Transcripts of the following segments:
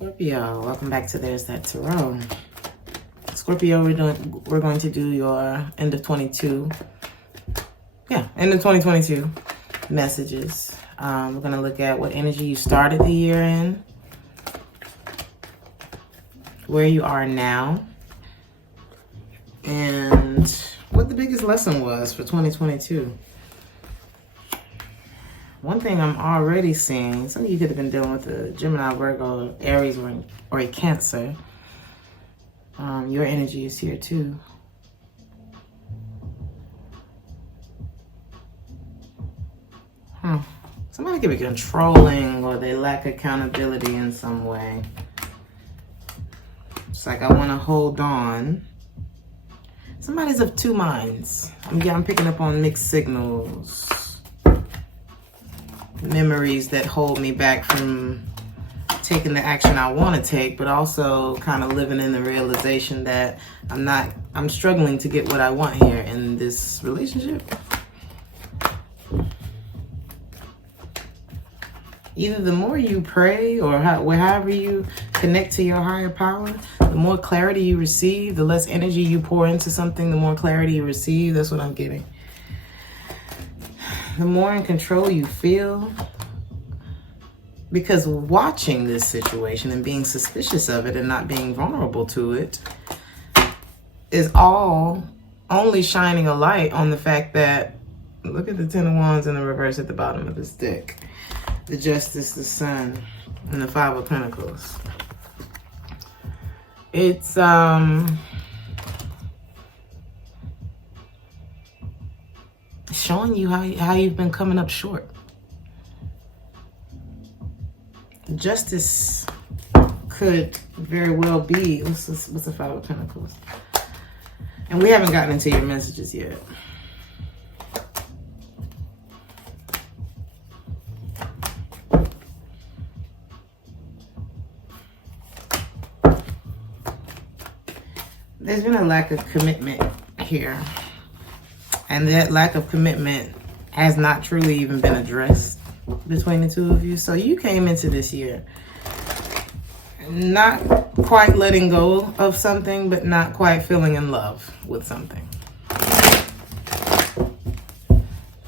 Scorpio, welcome back to Theresthattarot. Scorpio, we're going to do your end of 2022 messages. We're going to look at what energy you started the year in, where you are now, and what the biggest lesson was for 2022. One thing I'm already seeing, some of you could have been dealing with a Gemini, Virgo, Aries, or a Cancer. Your energy is here too. Somebody could be controlling, or they lack accountability in some way. It's like, I want to hold on. Somebody's of two minds. I'm picking up on mixed signals. Memories that hold me back from taking the action I want to take, but also kind of living in the realization that I'm struggling to get what I want here in this relationship. Either the more you pray or however you connect to your higher power, the more clarity you receive, the less energy you pour into something, the more clarity you receive. That's what I'm getting. The more in control you feel, because watching this situation and being suspicious of it and not being vulnerable to it is only shining a light on the fact that, look at the Ten of Wands in the reverse at the bottom of this deck. The Justice, the Sun, and the Five of Pentacles. It's showing you how you've been coming up short. Justice could very well be, what's the Five of Pentacles? And we haven't gotten into your messages yet. There's been a lack of commitment here. And that lack of commitment has not truly even been addressed between the two of you. So you came into this year not quite letting go of something, but not quite feeling in love with something.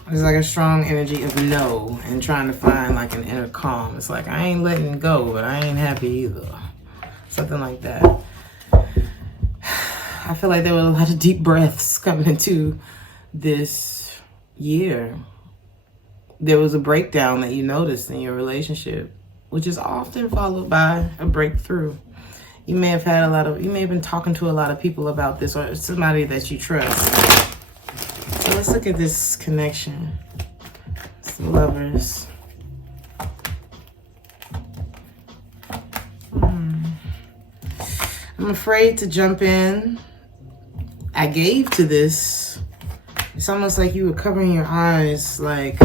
There's like a strong energy of no and trying to find like an inner calm. It's like, I ain't letting go, but I ain't happy either. Something like that. I feel like there were a lot of deep breaths coming into this year. There was a breakdown that you noticed in your relationship, which is often followed by a breakthrough. You may have been talking to a lot of people about this, or somebody that you trust. So let's look at this connection. Some Lovers. I'm afraid to jump in. I gave to this. It's almost like you were covering your eyes, like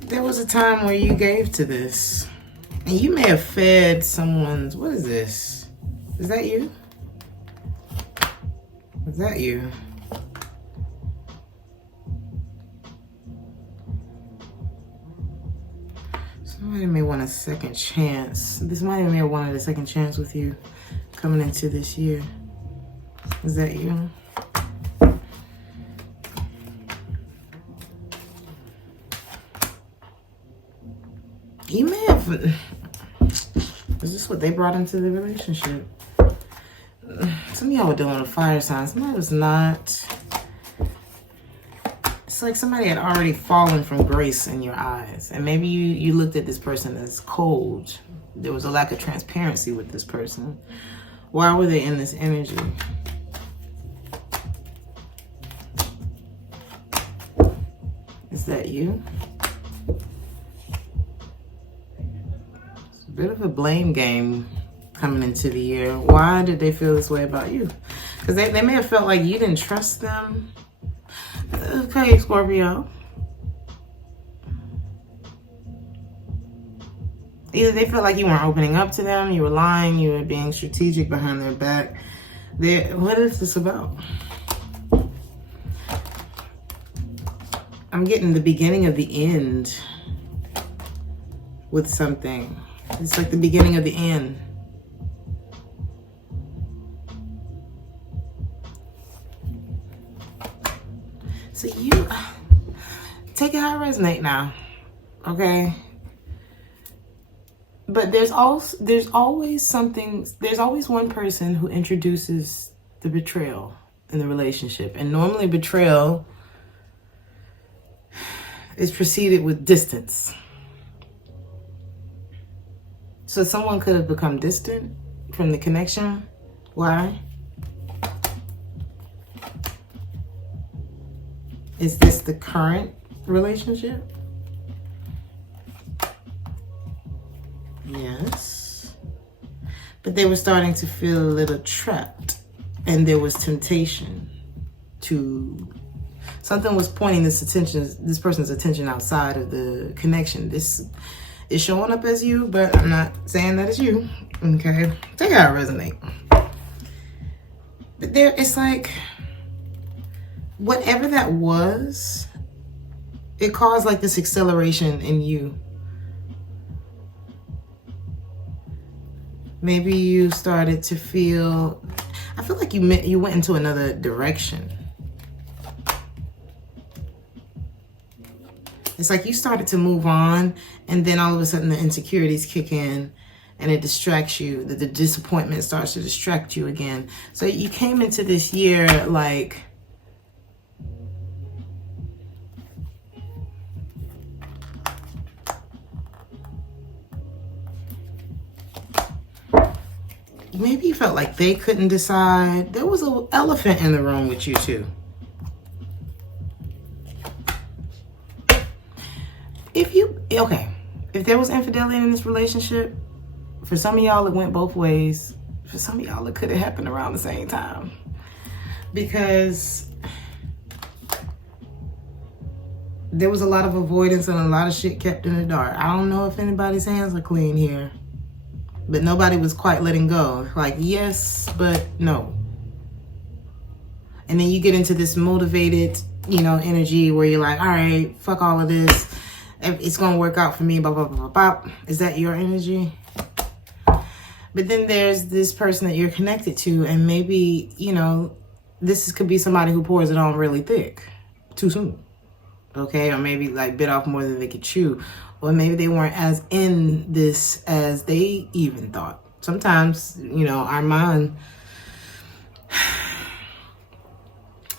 there was a time where you gave to this. And you may have fed someone's, what is this? Is that you? Is that you? Somebody may want a second chance. Somebody may have wanted a second chance with you coming into this year. Is that you? You may have, is this what they brought into the relationship? Some of y'all were dealing with fire signs. Somebody was not. It's like somebody had already fallen from grace in your eyes. And maybe you looked at this person as cold. There was a lack of transparency with this person. Why were they in this energy? Is that you? It's a bit of a blame game coming into the year. Why did they feel this way about you? Because they may have felt like you didn't trust them. Okay, Scorpio. Either they felt like you weren't opening up to them, you were lying, you were being strategic behind their back. What is this about? I'm getting the beginning of the end with something. It's like the beginning of the end. So you take it how it resonates now, okay? But there's always one person who introduces the betrayal in the relationship. And normally betrayal is preceded with distance. So someone could have become distant from the connection. Why? Is this the current relationship? Yes. But they were starting to feel a little trapped, and there was temptation to... Something was pointing this person's attention outside of the connection. This is showing up as you, but I'm not saying that it's you. Okay? Take it how it resonates. But there, it's like, whatever that was, it caused like this acceleration in you. Maybe you started to feel, I feel like you went into another direction. It's like you started to move on, and then all of a sudden the insecurities kick in and it distracts you. The disappointment starts to distract you again. So you came into this year like, maybe you felt like they couldn't decide. There was an elephant in the room with you too. If there was infidelity in this relationship, for some of y'all it went both ways. For some of y'all it could have happened around the same time. Because there was a lot of avoidance and a lot of shit kept in the dark. I don't know if anybody's hands are clean here, but nobody was quite letting go. Like, yes, but no. And then you get into this motivated, energy where you're like, all right, fuck all of this. It's going to work out for me, blah, blah, blah, blah, blah. Is that your energy? But then there's this person that you're connected to, and maybe, could be somebody who pours it on really thick too soon. Okay? Or maybe like bit off more than they could chew. Or maybe they weren't as in this as they even thought. Sometimes, our mind...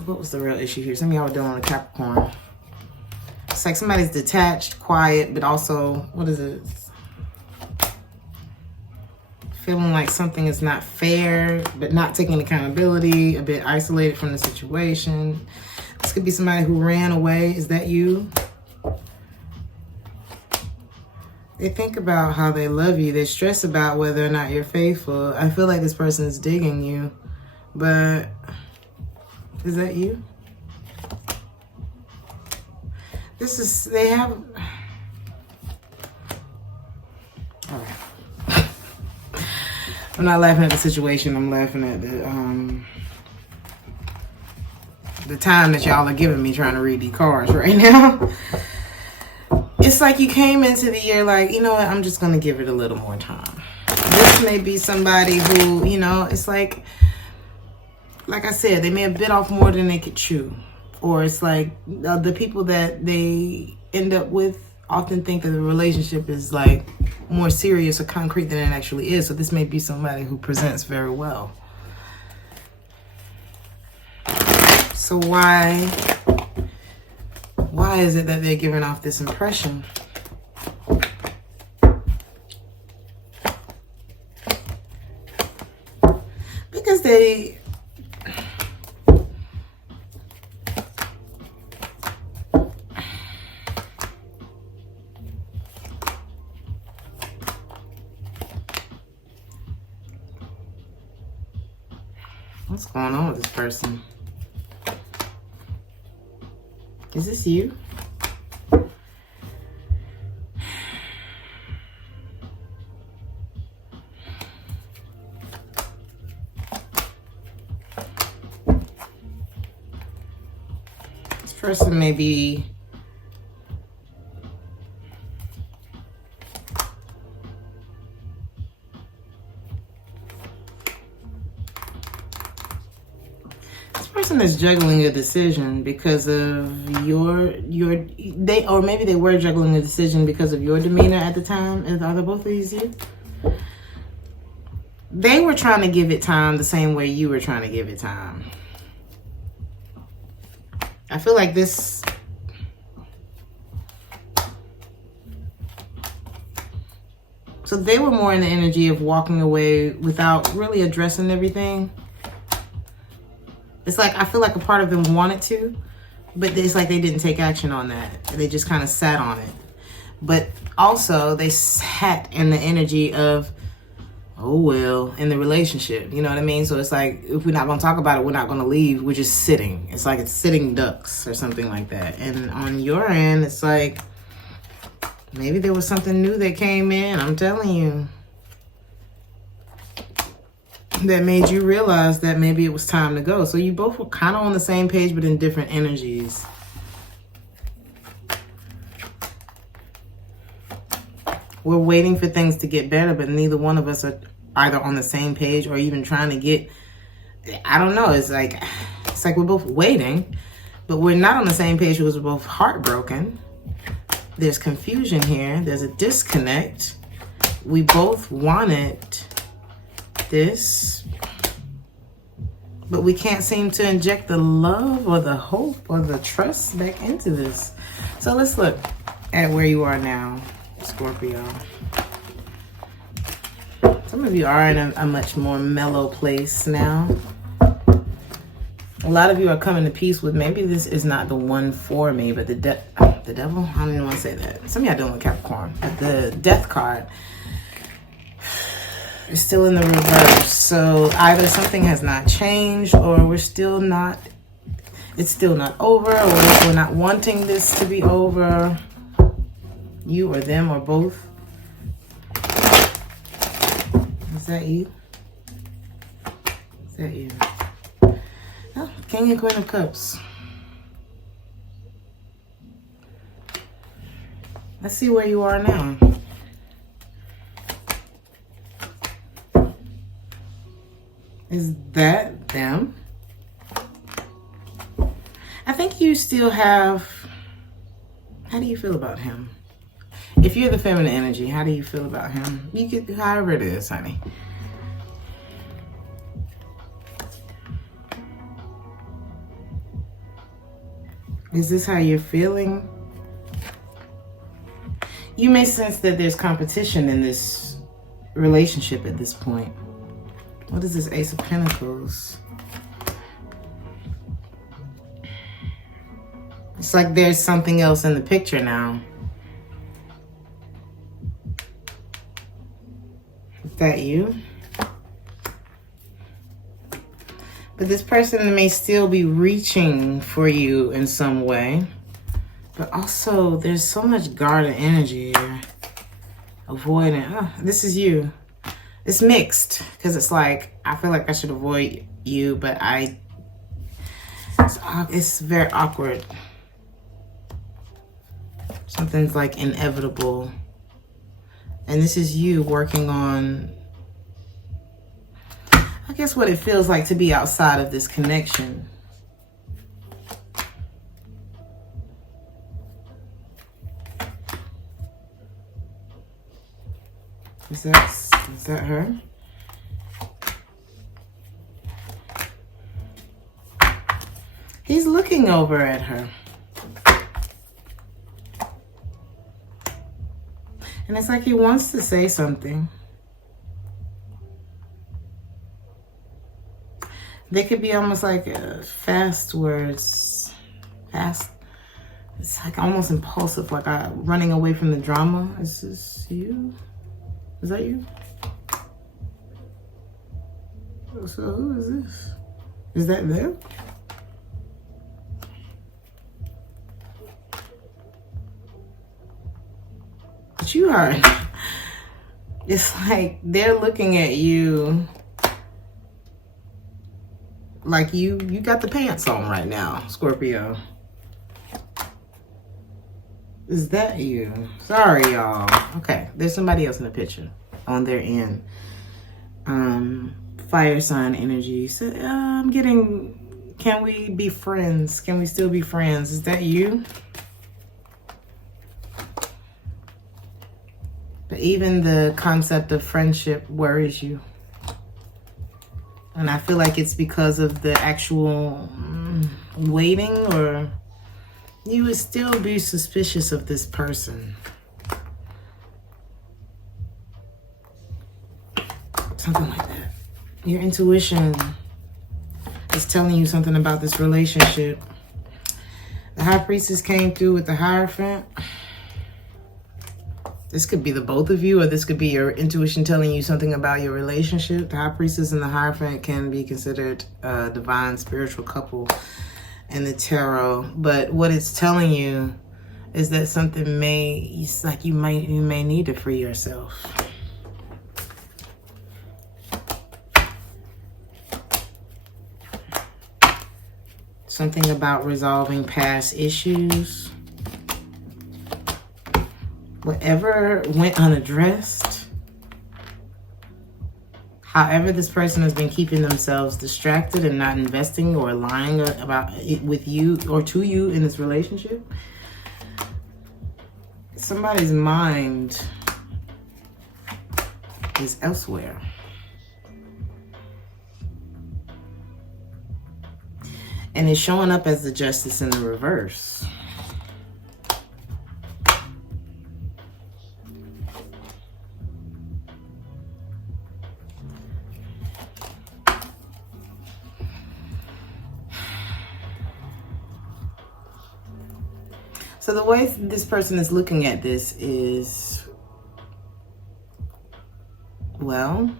What was the real issue here? Some of y'all were dealing with Capricorn. It's like somebody's detached, quiet, but also, what is it? Feeling like something is not fair, but not taking accountability, a bit isolated from the situation. This could be somebody who ran away. Is that you? They think about how they love you. They stress about whether or not you're faithful. I feel like this person is digging you, but is that you? They have... All right. I'm not laughing at the situation. I'm laughing at the time that y'all are giving me trying to read these cards right now. It's like you came into the year like, you know what, I'm just going to give it a little more time. This may be somebody who, it's like I said, they may have bit off more than they could chew. Or it's like the people that they end up with often think that the relationship is like more serious or concrete than it actually is. So this may be somebody who presents very well. So why is it that they're giving off this impression? Because they... What's going on with this person? Is this you? This person may be This person is juggling a decision because of or maybe they were juggling a decision because of your demeanor at the time. Are they both of these you? They were trying to give it time the same way you were trying to give it time. I feel like this... So they were more in the energy of walking away without really addressing everything. It's like, I feel like a part of them wanted to, but it's like they didn't take action on that. They just kind of sat on it. But also, they sat in the energy of, oh, well, in the relationship. You know what I mean? So it's like, if we're not going to talk about it, we're not going to leave. We're just sitting. It's like it's sitting ducks or something like that. And on your end, it's like, maybe there was something new that came in. I'm telling you. That made you realize that maybe it was time to go. So you both were kind of on the same page, but in different energies. We're waiting for things to get better, but neither one of us are either on the same page or even trying to get, I don't know. It's like we're both waiting, but we're not on the same page because we're both heartbroken. There's confusion here. There's a disconnect. We both wanted this, but we can't seem to inject the love or the hope or the trust back into this. So let's look at where you are now, Scorpio. Some of you are in a much more mellow place now. A lot of you are coming to peace with, maybe this is not the one for me, but the devil, I don't even want to say that. Some of y'all doing with Capricorn, but the death card is still in the reverse. So either something has not changed, or it's still not over, or we're not wanting this to be over. You or them or both. Is that you? Is that you? Oh, King and Queen of Cups. Let's see where you are now. Is that them? I think you still have... How do you feel about him? If you're the feminine energy, how do you feel about him? You get however it is, honey. Is this how you're feeling? You may sense that there's competition in this relationship at this point. What is this Ace of Pentacles? It's like there's something else in the picture now. Is that you? But this person may still be reaching for you in some way. But also, there's so much guarded energy here. Avoiding. Oh, this is you. It's mixed. Because it's like, I feel like I should avoid you, but it's very awkward. Something's like inevitable. And this is you working on, I guess, what it feels like to be outside of this connection. Is that her? He's looking over at her. And it's like he wants to say something. They could be almost like fast words. Fast. It's like almost impulsive, like running away from the drama. Is this you? Is that you? So who is this? Is that them? But you are. It's like they're looking at you like you got the pants on right now, Scorpio. Is that you? Sorry, y'all. Okay, there's somebody else in the picture on their end. Fire sign energy. So I'm getting Can we be friends? Can we still be friends? Is that you? But even the concept of friendship worries you. And I feel like it's because of the actual waiting, or you would still be suspicious of this person. Something like that. Your intuition is telling you something about this relationship. The High Priestess came through with the Hierophant. This could be the both of you, or this could be your intuition telling you something about your relationship. The High Priestess and the Hierophant can be considered a divine spiritual couple in the tarot. But what it's telling you is that something it's like you may need to free yourself. Something about resolving past issues. Whatever went unaddressed. However, this person has been keeping themselves distracted and not investing or lying about it with you or to you in this relationship. Somebody's mind is elsewhere. And it's showing up as the Justice in the reverse. So the way this person is looking at this is, well,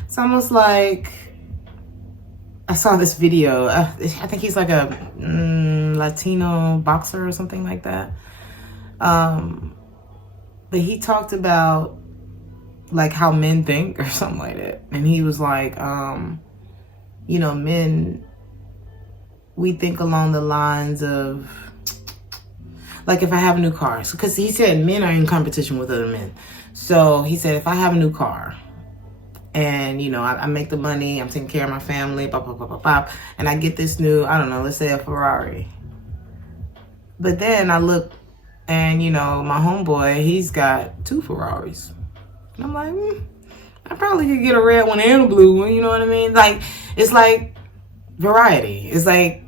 it's almost like, I saw this video. I think he's like a Latino boxer or something like that. But he talked about like how men think or something like that. And he was like, you know, men, we think along the lines of, like if I have a new car, because he said men are in competition with other men. So he said, if I have a new car, and, you know, I make the money, I'm taking care of my family, blah, blah, blah, blah, blah, and I get this new, I don't know, let's say a Ferrari. But then I look and, you know, my homeboy, he's got 2 Ferraris. And I'm like, I probably could get a red one and a blue one, you know what I mean? Like, it's like variety. It's like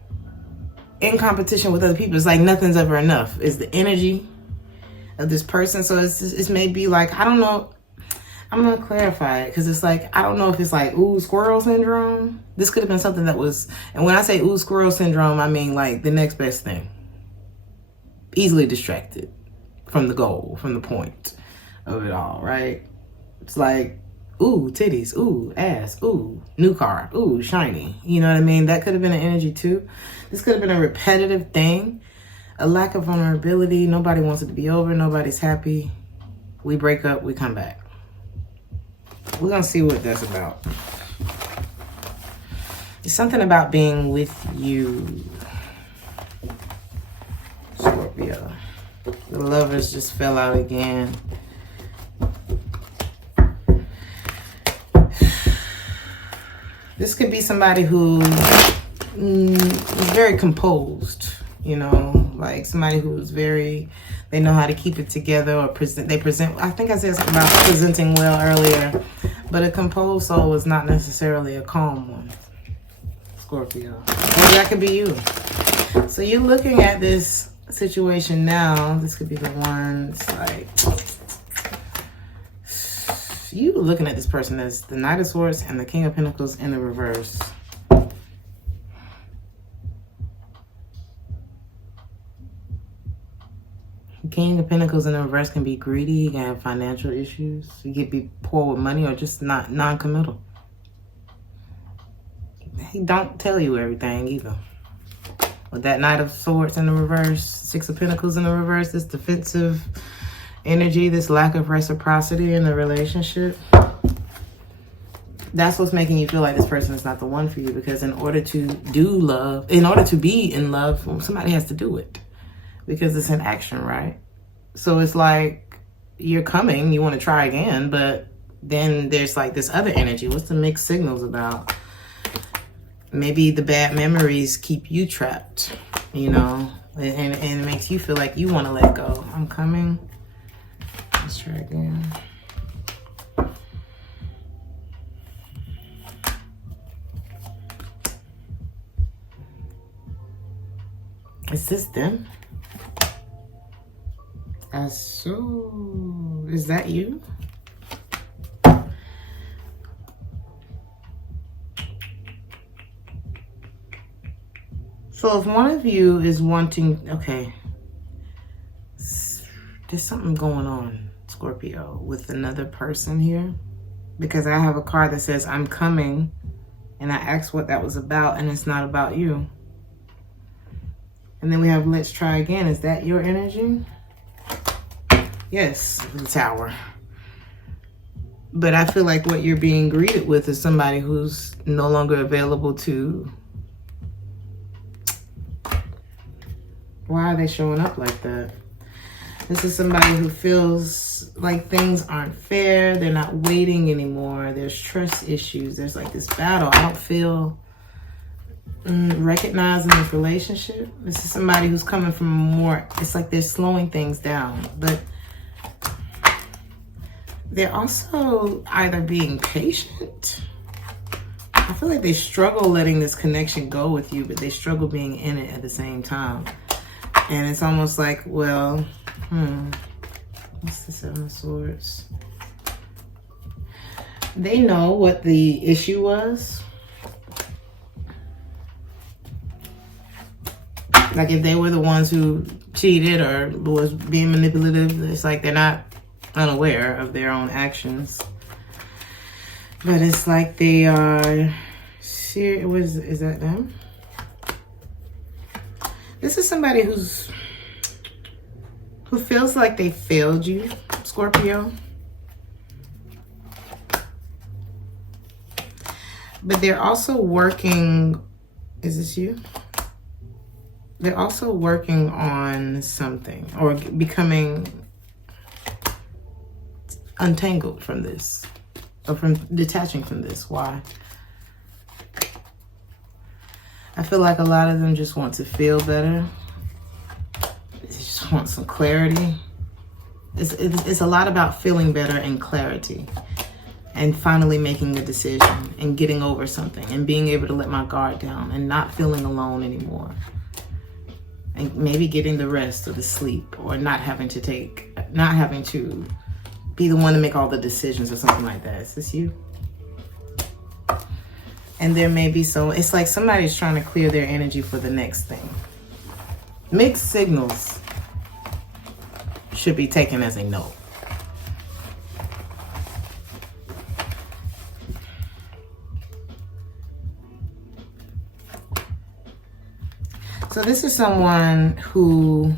in competition with other people. It's like nothing's ever enough. It's the energy of this person. So it's maybe like, I don't know. I'm going to clarify it because it's like, I don't know if it's like, ooh, squirrel syndrome. This could have been something that was, and when I say, ooh, squirrel syndrome, I mean like the next best thing. Easily distracted from the goal, from the point of it all, right? It's like, ooh, titties, ooh, ass, ooh, new car, ooh, shiny. You know what I mean? That could have been an energy too. This could have been a repetitive thing. A lack of vulnerability. Nobody wants it to be over. Nobody's happy. We break up, we come back. We're going to see what that's about. It's something about being with you, Scorpio. The Lovers just fell out again. This could be somebody who is very composed, you know, like somebody who's very, they know how to keep it together or present. I think I said something about presenting well earlier, but a composed soul is not necessarily a calm one, Scorpio. Or that could be you. So you're looking at this situation now. This could be the one, it's like, you looking at this person as the Knight of Swords and the King of Pentacles in the reverse. King of Pentacles in the reverse can be greedy. You can have financial issues. You could be poor with money or just not non-committal. He don't tell you everything either. With that Knight of Swords in the reverse, 6 of Pentacles in the reverse, this defensive energy, this lack of reciprocity in the relationship. That's what's making you feel like this person is not the one for you, because in order to do love, in order to be in love, somebody has to do it, because it's an action, right? So it's like you're coming, you want to try again, but then there's like this other energy. What's the mixed signals about? Maybe the bad memories keep you trapped, you know, and it makes you feel like you want to let go. I'm coming. Let's try again. Is this them? So, is that you? So if one of you is wanting, okay, there's something going on, Scorpio, with another person here, because I have a card that says I'm coming, and I asked what that was about, and it's not about you. And then we have let's try again. Is that your energy? Yes, the Tower. But I feel like what you're being greeted with is somebody who's no longer available to. Why are they showing up like that? This is somebody who feels like things aren't fair. They're not waiting anymore. There's trust issues. There's like this battle. I don't feel recognized in this relationship. This is somebody who's coming from more, it's like they're slowing things down. But they're also either being patient. I feel like they struggle letting this connection go with you, but they struggle being in it at the same time. And it's almost like, well, what's the Seven of Swords? They know what the issue was. Like if they were the ones who cheated or was being manipulative, it's like they're not unaware of their own actions. But it's like they are serious. Is that them? This is somebody who feels like they failed you, Scorpio. But they're also working, is this you? They're also working on something or becoming untangled from this or from detaching from this. Why? I feel like a lot of them just want to feel better. They just want some clarity. It's a lot about feeling better and clarity and finally making a decision and getting over something and being able to let my guard down and not feeling alone anymore. And maybe getting the rest or the sleep or not having to be the one to make all the decisions or something like that. Is this you? And there may be it's like somebody's trying to clear their energy for the next thing. Mixed signals should be taken as a no. So this is someone who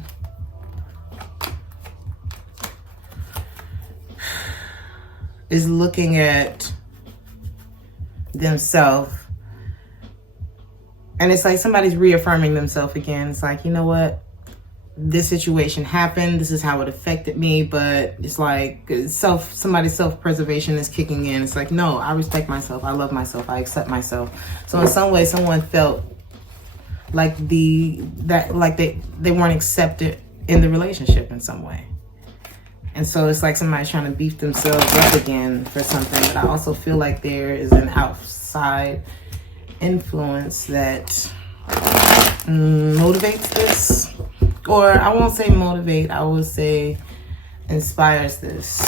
is looking at themselves, and it's like somebody's reaffirming themselves again. It's like, you know what, this situation happened, this is how it affected me, but it's like somebody's self-preservation is kicking in. It's like, no, I respect myself, I love myself, I accept myself. So in some way someone felt like they weren't accepted in the relationship in some way. And so it's like somebody's trying to beef themselves up again for something. But I also feel like there is an outside influence that motivates this. Or I won't say motivate, I will say inspires this.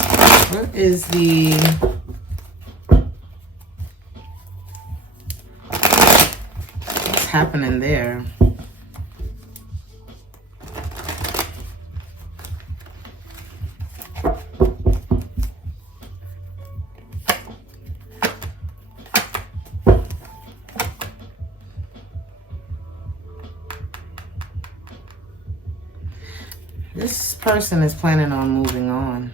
What is what's happening there? This person is planning on moving on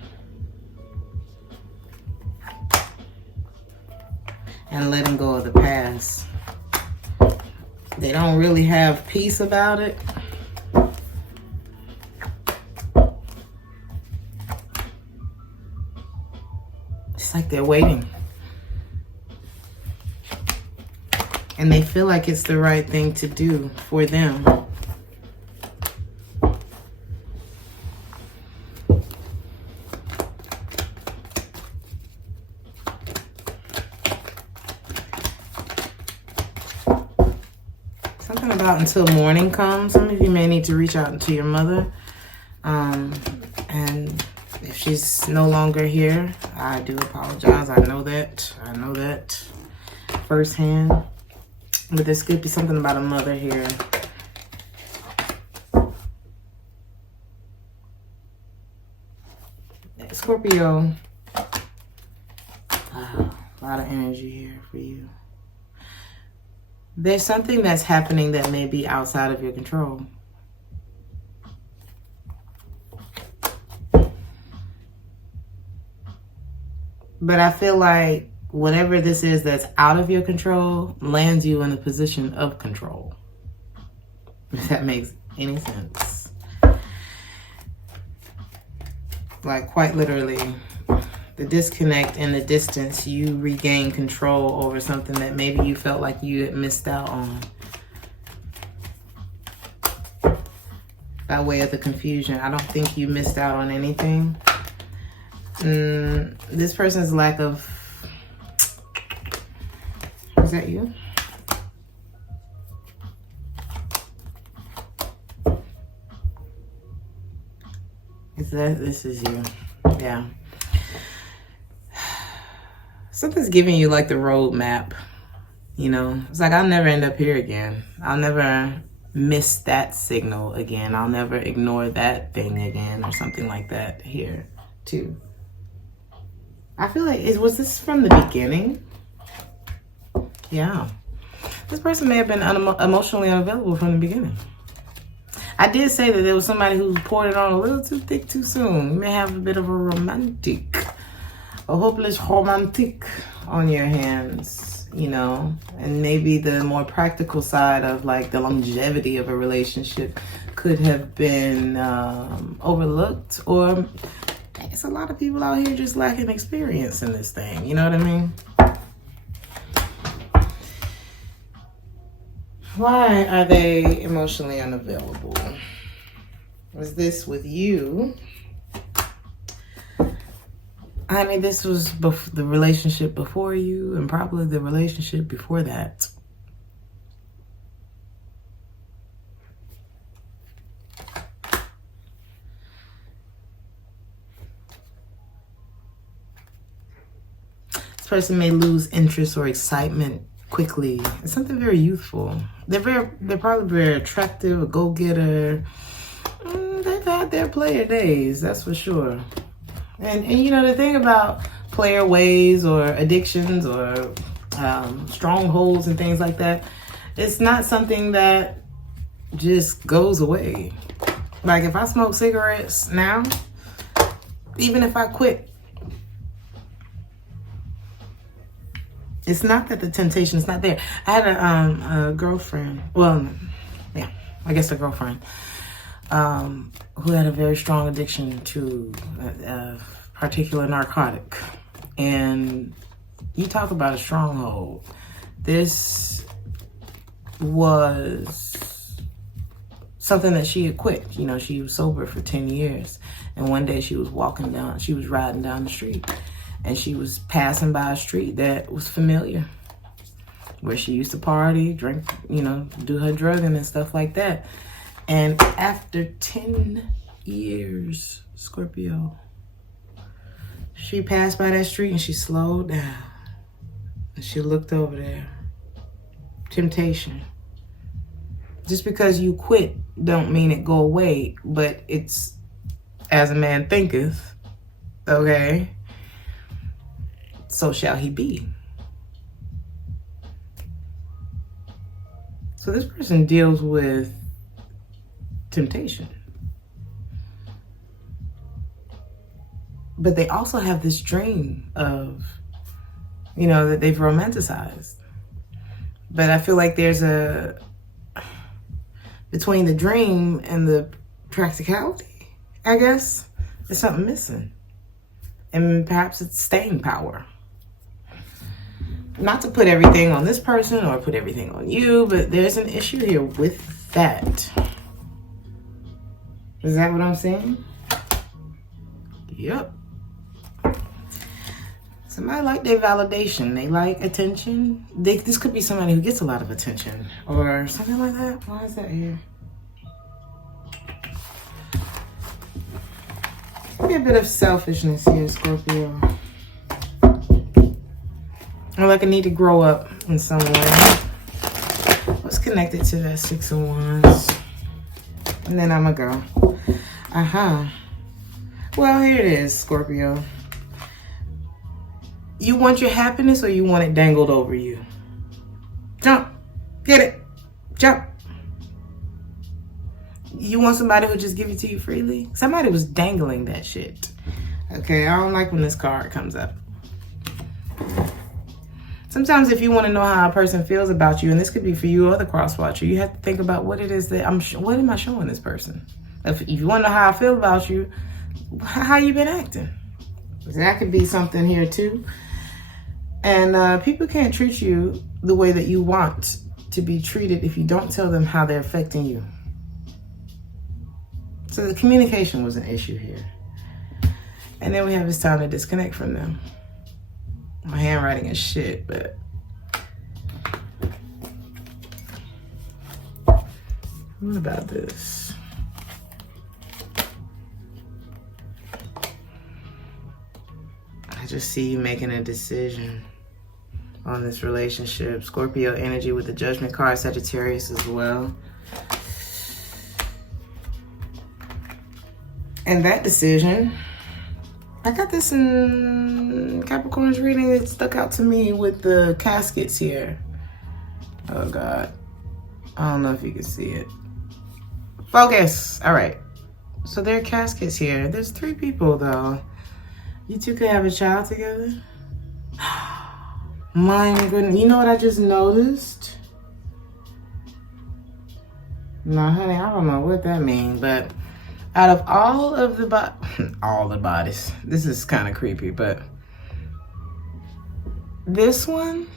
and letting go of the past. They don't really have peace about it. It's like they're waiting. And they feel like it's the right thing to do for them. Something about until morning comes. Some of you may need to reach out to your mother. And if she's no longer here, I do apologize. I know that firsthand. But there could be something about a mother here. Scorpio. A lot of energy here for you. There's something that's happening that may be outside of your control. But I feel like whatever this is that's out of your control lands you in a position of control. If that makes any sense. Like quite literally, the disconnect and the distance, you regain control over something that maybe you felt like you had missed out on. By way of the confusion, I don't think you missed out on anything. This person's lack of... Is that you? This is you. Yeah. Something's giving you like the roadmap. You know, it's like I'll never end up here again. I'll never miss that signal again. I'll never ignore that thing again, or something like that here too. I feel like, was this from the beginning? Yeah. This person may have been emotionally unavailable from the beginning. I did say that there was somebody who poured it on a little too thick too soon. You may have a bit of a hopeless romantic on your hands, you know, and maybe the more practical side of like the longevity of a relationship could have been overlooked, or it's a lot of people out here just lacking experience in this thing. You know what I mean? Why are they emotionally unavailable? Was this with you? I mean, this was the relationship before you, and probably the relationship before that. This person may lose interest or excitement quickly. It's something very youthful. They're probably very attractive, a go-getter. They've had their player days, that's for sure. And you know, the thing about player ways or addictions or strongholds and things like that, it's not something that just goes away. Like if I smoke cigarettes now, even if I quit, it's not that the temptation is not there. I had a girlfriend, well, yeah, I guess a girlfriend, who had a very strong addiction to a particular narcotic. And you talk about a stronghold. This was something that she had quit. You know, she was sober for 10 years. And one day she was riding down the street. And she was passing by a street that was familiar, where she used to party, drink, you know, do her drugging and stuff like that. And after 10 years, Scorpio, she passed by that street and she slowed down. And she looked over there. Temptation. Just because you quit don't mean it go away, but it's as a man thinketh, okay? So shall he be. So this person deals with temptation. But they also have this dream of, you know, that they've romanticized. But I feel like there's between the dream and the practicality, I guess, there's something missing. And perhaps it's staying power. Not to put everything on this person or put everything on you, but there's an issue here with that. Is that what I'm saying? Yep. Somebody like their validation. They like attention. This could be somebody who gets a lot of attention or something like that. Why is that here? Maybe a bit of selfishness here, Scorpio. Or like a need to grow up in some way. What's connected to that Six of Wands? And then I'm gonna go. Well, here it is, Scorpio. You want your happiness or you want it dangled over you? Jump. Get it. Jump. You want somebody who just give it to you freely? Somebody was dangling that shit. Okay, I don't like when this card comes up. Sometimes if you want to know how a person feels about you, and this could be for you or the cross watcher, you have to think about what it is that what am I showing this person? If you want to know how I feel about you, how you been acting? That could be something here too. And people can't treat you the way that you want to be treated if you don't tell them how they're affecting you. So the communication was an issue here. And then we have it's time to disconnect from them. My handwriting is shit, but what about this? I just see you making a decision on this relationship. Scorpio energy with the Judgment card, Sagittarius as well. And that decision, I got this in Capricorn's reading. It stuck out to me with the caskets here. Oh God. I don't know if you can see it. Focus. All right. So there are caskets here. There's 3 people though. You two could have a child together. My goodness. You know what I just noticed? No, honey, I don't know what that means, but out of all of the all the bodies, this is kind of creepy, but this one,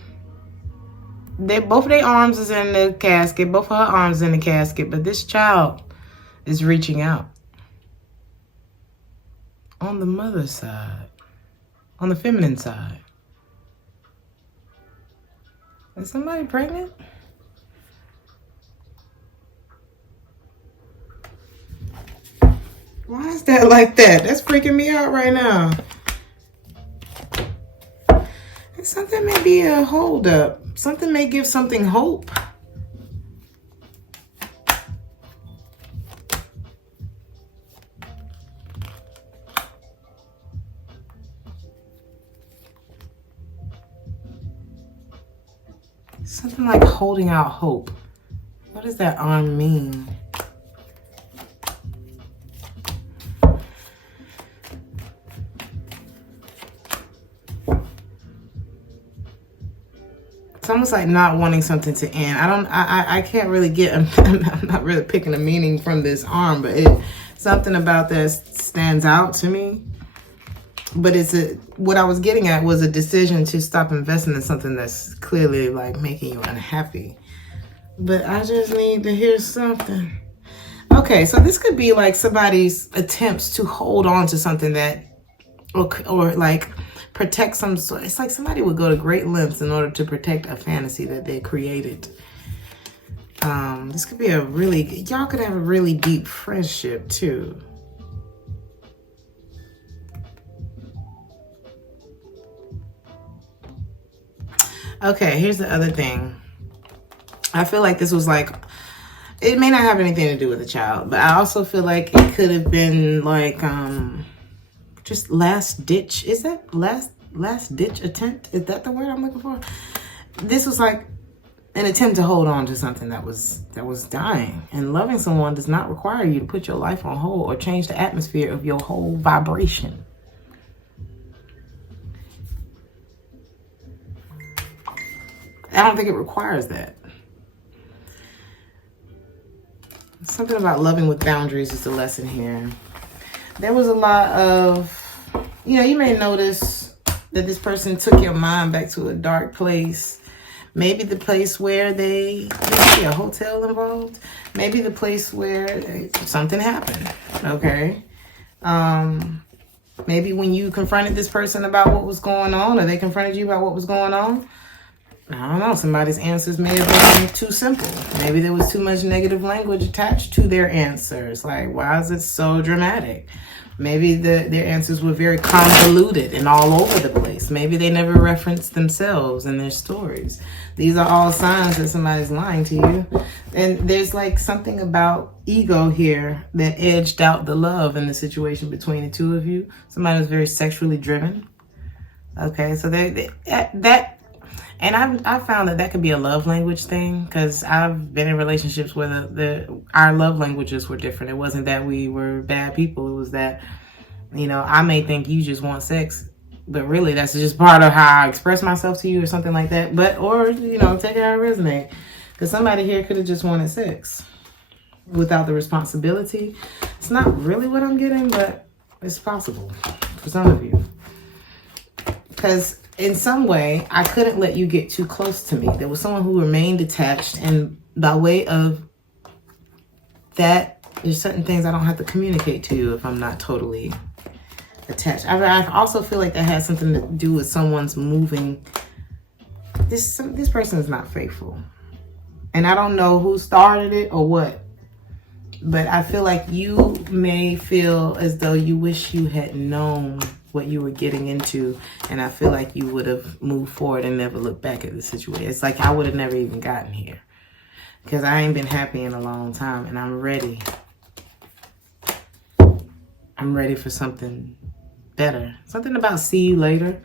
both of their arms is in the casket, both of her arms in the casket, but this child is reaching out. On the mother's side, on the feminine side. Is somebody pregnant? Why is that like that? That's freaking me out right now. Something may be a holdup. Something may give something hope. Something like holding out hope. What does that arm mean? It's almost like not wanting something to end. I can't really get, I'm not really picking a meaning from this arm, but something about that stands out to me. But what I was getting at was a decision to stop investing in something that's clearly like making you unhappy. But I just need to hear something. Okay, so this could be like somebody's attempts to hold on to something that, or like protect some sort. It's like somebody would go to great lengths in order to protect a fantasy that they created. This could be y'all could have a really deep friendship too. Okay, here's the other thing. I feel like this was like, it may not have anything to do with the child, but I also feel like it could have been like just last ditch. Is that last ditch attempt? Is that the word I'm looking for? This was like an attempt to hold on to something that was dying. And loving someone does not require you to put your life on hold or change the atmosphere of your whole vibration. I don't think it requires that. Something about loving with boundaries is the lesson here. There was a lot of you may notice that this person took your mind back to a dark place. Maybe the place where there could be a hotel involved. Maybe the place where something happened, okay? Maybe when you confronted this person about what was going on, or they confronted you about what was going on, I don't know, somebody's answers may have been too simple. Maybe there was too much negative language attached to their answers. Like, why is it so dramatic? Maybe their answers were very convoluted and all over the place. Maybe they never referenced themselves in their stories. These are all signs that somebody's lying to you. And there's like something about ego here that edged out the love in the situation between the two of you. Somebody was very sexually driven. Okay, so and I found that could be a love language thing, because I've been in relationships where our love languages were different. It wasn't that we were bad people. It was that, I may think you just want sex, but really that's just part of how I express myself to you or something like that. Or take it how it resonates. Because somebody here could have just wanted sex without the responsibility. It's not really what I'm getting, but it's possible for some of you. Because in some way, I couldn't let you get too close to me. There was someone who remained attached, and by way of that, there's certain things I don't have to communicate to you if I'm not totally attached. I also feel like that has something to do with someone's moving. This person is not faithful. And I don't know who started it or what, but I feel like you may feel as though you wish you had known what you were getting into, and I feel like you would have moved forward and never looked back at the situation. It's like I would have never even gotten here, because I ain't been happy in a long time, and I'm ready. I'm ready for something better. Something about see you later.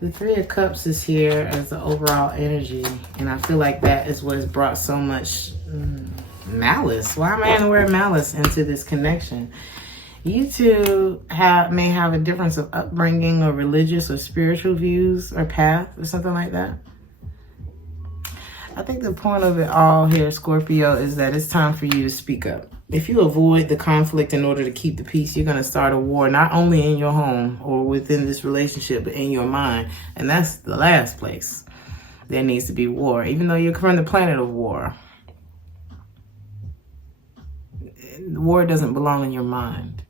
The Three of Cups is here as the overall energy, and I feel like that is what has brought so much malice. Why am I in the word malice into this connection? You two may have a difference of upbringing or religious or spiritual views or path or something like that. I think the point of it all here, Scorpio, is that it's time for you to speak up. If you avoid the conflict in order to keep the peace, you're going to start a war, not only in your home or within this relationship, but in your mind. And that's the last place there needs to be war, even though you're from the planet of war. War doesn't belong in your mind.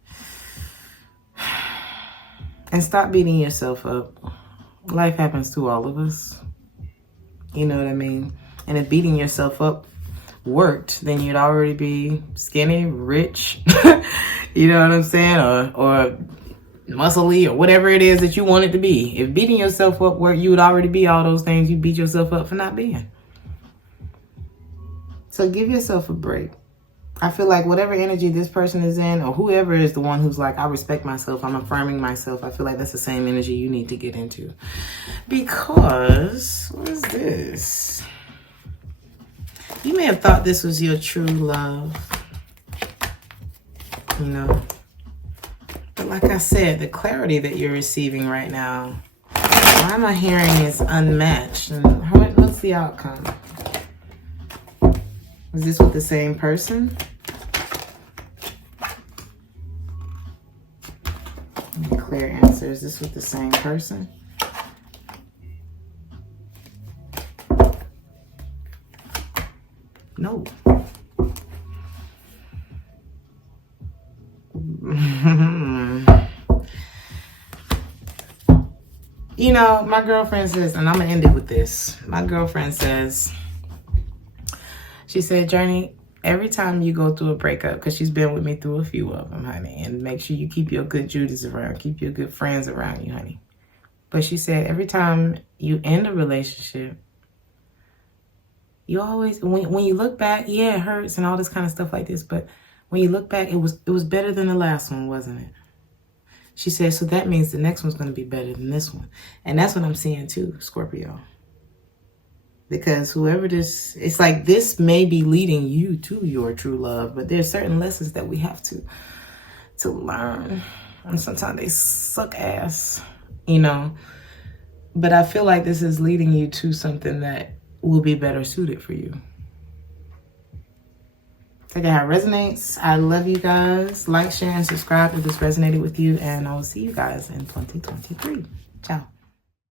And stop beating yourself up. Life happens to all of us. You know what I mean? And if beating yourself up worked, then you'd already be skinny, rich, you know what I'm saying? Or muscly, or whatever it is that you want it to be. If beating yourself up worked, you would already be all those things you beat yourself up for not being. So give yourself a break. I feel like whatever energy this person is in, or whoever is the one who's like, I respect myself, I'm affirming myself, I feel like that's the same energy you need to get into. Because, what is this? You may have thought this was your true love. But like I said, the clarity that you're receiving right now, what am I hearing is unmatched. And what's the outcome? Is this with the same person? Clear answer. Is this with the same person? No. My girlfriend says, and I'm going to end it with this. My girlfriend says, she said, Journey, every time you go through a breakup, because she's been with me through a few of them, honey, and make sure you keep your good Judies around, keep your good friends around you, honey. But she said, every time you end a relationship, you always, when you look back, yeah, it hurts and all this kind of stuff like this, but when you look back, it was better than the last one, wasn't it? She said, so that means the next one's going to be better than this one. And that's what I'm seeing too, Scorpio. Because whoever this, it's like this may be leading you to your true love, but there's certain lessons that we have to learn. And sometimes they suck ass, But I feel like this is leading you to something that will be better suited for you. Take it how it resonates. I love you guys. Like, share, and subscribe if this resonated with you. And I will see you guys in 2023. Ciao.